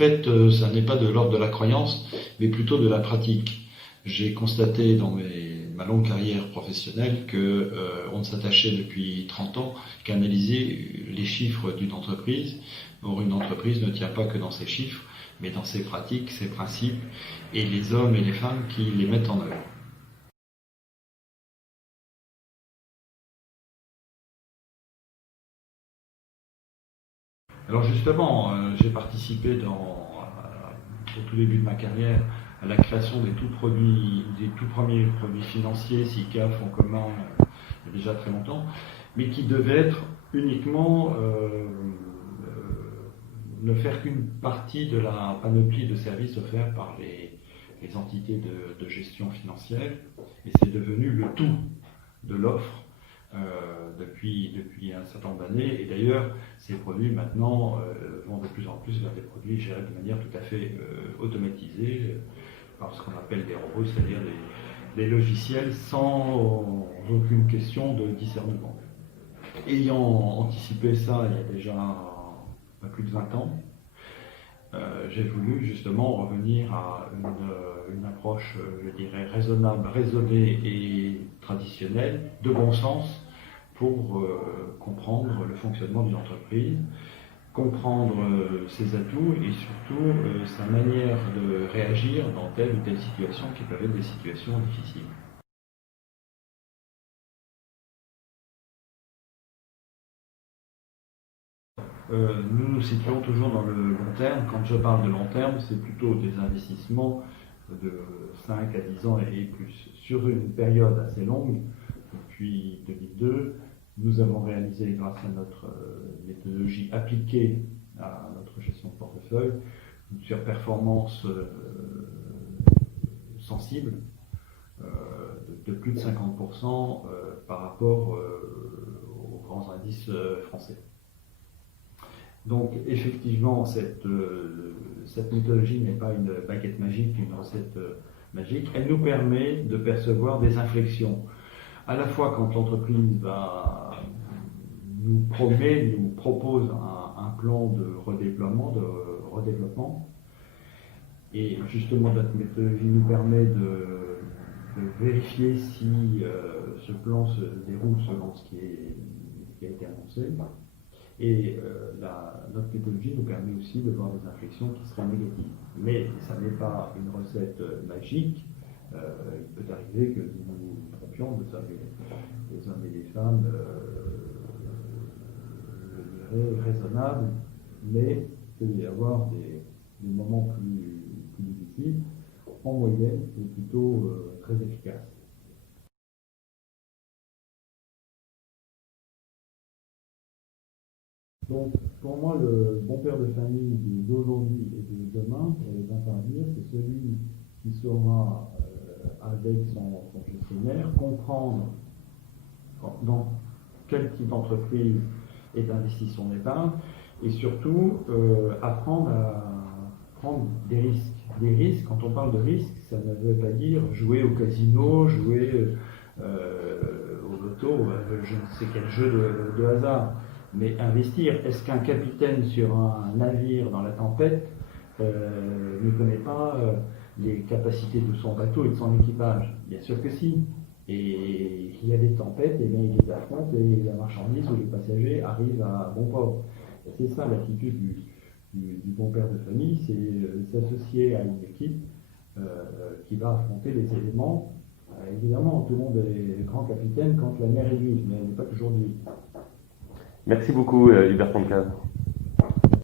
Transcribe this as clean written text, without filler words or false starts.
fait, ça n'est pas de l'ordre de la croyance, mais plutôt de la pratique. J'ai constaté dans ma longue carrière professionnelle que on ne s'attachait depuis 30 ans qu'à analyser les chiffres d'une entreprise. Or, une entreprise ne tient pas que dans ses chiffres, mais dans ses pratiques, ses principes, et les hommes et les femmes qui les mettent en œuvre. Alors justement, j'ai participé au tout début de ma carrière à la création des tout premiers produits financiers, SICA, fonds communs, il y a déjà très longtemps, mais qui devaient être uniquement ne faire qu'une partie de la panoplie de services offerts par les entités de gestion financière, et c'est devenu le tout de l'offre depuis un certain nombre d'années. Et d'ailleurs, ces produits maintenant vont de plus en plus vers des produits gérés de manière tout à fait automatisée par ce qu'on appelle des robots, c'est-à-dire des logiciels sans aucune question de discernement. Ayant anticipé ça il y a déjà plus de 20 ans, j'ai voulu justement revenir à une approche, je dirais, raisonnable, raisonnée et traditionnelle, de bon sens, pour comprendre le fonctionnement d'une entreprise, comprendre ses atouts et surtout sa manière de réagir dans telle ou telle situation qui peuvent être des situations difficiles. Nous nous situons toujours dans le long terme. Quand je parle de long terme, c'est plutôt des investissements de 5 à 10 ans et plus. Sur une période assez longue, depuis 2002, nous avons réalisé, grâce à notre méthodologie appliquée à notre gestion de portefeuille, une surperformance sensible de plus de 50% par rapport aux grands indices français. Donc effectivement, cette méthodologie n'est pas une baguette magique, une recette magique. Elle nous permet de percevoir des inflexions. À la fois quand l'entreprise nous propose un plan de redéploiement, et justement notre méthodologie nous permet de vérifier si ce plan se déroule selon ce qui a été annoncé. Et notre méthodologie nous permet aussi de voir des inflexions qui seraient négatives. Mais ça n'est pas une recette magique. Il peut arriver que nous nous trompions, nous sommes les hommes et les femmes, je dirais, raisonnables, mais il peut y avoir des moments plus difficiles. En moyenne, c'est plutôt très efficace. Donc, pour moi, le bon père de famille d'aujourd'hui et de demain, pour les 20 ans à venir, c'est celui qui saura, avec son gestionnaire, comprendre dans quel type d'entreprise est investie son épargne, et surtout apprendre à prendre des risques. Des risques, quand on parle de risques, ça ne veut pas dire jouer au casino, jouer au loto, je ne sais quel jeu de hasard. Mais investir, est-ce qu'un capitaine sur un navire dans la tempête ne connaît pas les capacités de son bateau et de son équipage? Bien sûr que si. Et il y a des tempêtes, et bien il les affronte et la marchandise ou les passagers arrivent à bon port. C'est ça l'attitude du bon père de famille, c'est s'associer à une équipe qui va affronter les éléments. Évidemment, tout le monde est grand capitaine quand la mer est vive, mais elle n'est pas toujours vive. Merci beaucoup, Hubert Pancade.